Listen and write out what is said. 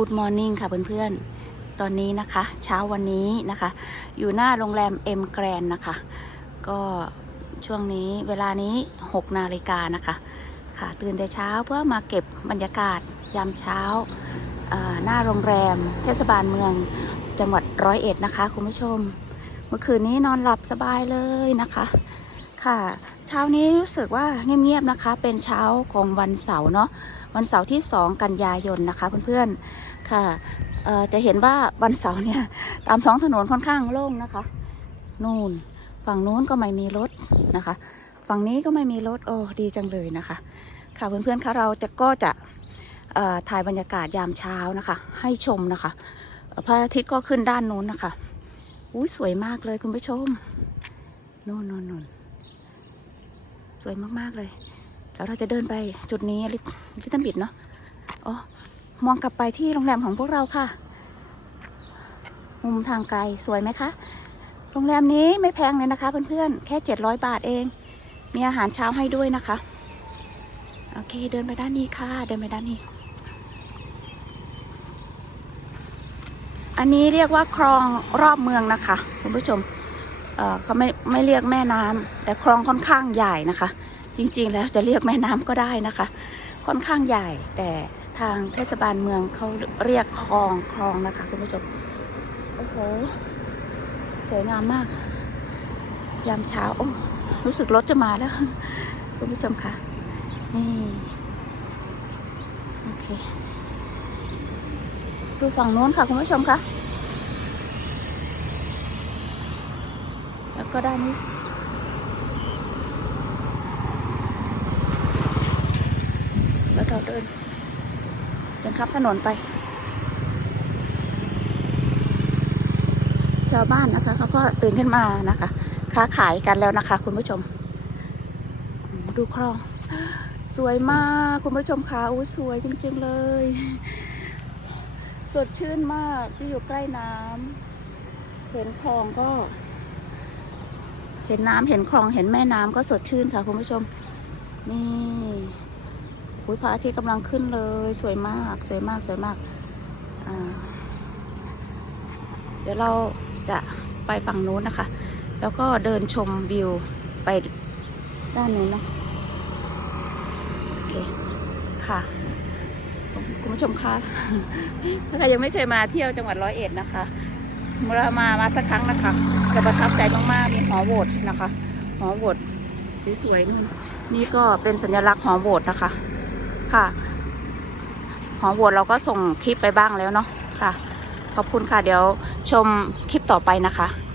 Good Morning ค่ะเพื่อนๆ ตอนนี้นะคะ เช้าวันนี้นะคะ อยู่หน้าโรงแรมเอ็มแกรนนะคะ ก็ช่วงนี้เวลานี้ 6 นาฬิกานะคะ ค่ะตื่นแต่เช้าเพื่อมาเก็บบรรยากาศยามเช้าอ่าหน้าโรงแรม เทศบาลเมืองจังหวัดร้อยเอ็ดนะคะ คุณผู้ชม เมื่อคืนนี้นอนหลับสบายเลยนะคะ ค่ะเช้านี้รู้สึกว่าเงียบๆนะคะ เป็นเช้าของวันเสาร์เนาะวันเสาร์ที่ 2 กันยายนนะคะเพื่อนๆค่ะจะเห็นว่าวันเสาร์เนี่ยตามท้องถนนค่อนข้างโล่งนะคะ นู่นฝั่งนู้นก็ไม่มีรถนะคะ ฝั่งนี้ก็ไม่มีรถโอ้ดีจังเลยนะคะ ค่ะเพื่อนๆคะเราจะก็จะถ่ายบรรยากาศยามเช้านะคะ ให้ชมนะคะพระอาทิตย์ก็ขึ้นด้านนู้นนะคะอุ้ยสวยมากเลยคุณผู้ชมนู่นนู่นนู่น วยมากๆเลย แล้วเราจะเดินไปจุดนี้ลิลิตเติ้ลบิดเนาะอ๋อมองกลับไปที่โรงแรมของพวกเราค่ะ มุมทางไกลสวยไหมคะ โรงแรมนี้ไม่แพงเลยนะคะเพื่อนๆ แค่ 700 บาทเอง มีอาหารเช้าให้ด้วยนะคะ โอเคเดินไปด้านนี้ค่ะ เดินไปด้านนี้ อันนี้เรียกว่าคลองรอบเมืองนะคะคุณผู้ชม เขาไม่ไม่เรียกแม่น้ำแต่คลองค่อนข้างใหญ่นะคะ จริงๆแล้วจะเรียกแม่น้ำก็ได้นะคะ ค่อนข้างใหญ่แต่ทางเทศบาลเมืองเขาเรียกคลองคลองนะคะคุณผู้ชมโอ้โหสวยงามมาก ยามเช้าโอ้รู้สึกรถจะมาแล้ว คุณผู้ชมคะนี่โอเคดูฝั่งโน้นค่ะคุณผู้ชมคะ แล้วก็ด้านนี้แล้วเราเดินเดินข้ามถนนไป ชาวบ้านนะคะเขาก็ตื่นขึ้นมานะคะ ค้าขายกันแล้วนะคะ คุณผู้ชมอืมดูคลอง สวยมากคุณผู้ชมคะอู้สวยจริง ๆ เลย สดชื่นมากที่อยู่ใกล้น้ำเห็นคลองก็ เห็นน้ำเห็นคลองเห็นแม่น้ำก็สดชื่นค่ะ คุณผู้ชม นี่อุ้ยพระอาทิตย์กำลังขึ้นเลย สวยมาก สวยมากสวยมากเดี๋ยวเราจะไปฝั่งนู้นนะคะ แล้วก็เดินชมวิวไปด้านนู้นเนาะโอเคค่ะคุณผู้ชมคะถ้าใครยังไม่เคยมาเที่ยวจังหวัดร้อยเอ็ดนะคะ เรามามาสักครั้งนะคะจะประทับใจมากๆมีหอโหวตนะคะหอโหวตสวยๆนู่นนี่ก็เป็นสัญลักษณ์หอโหวตนะคะ ค่ะหอโหวตเราก็ส่งคลิปไปบ้างแล้วเนาะค่ะ ขอบคุณค่ะเดี๋ยวชมคลิปต่อไปนะคะ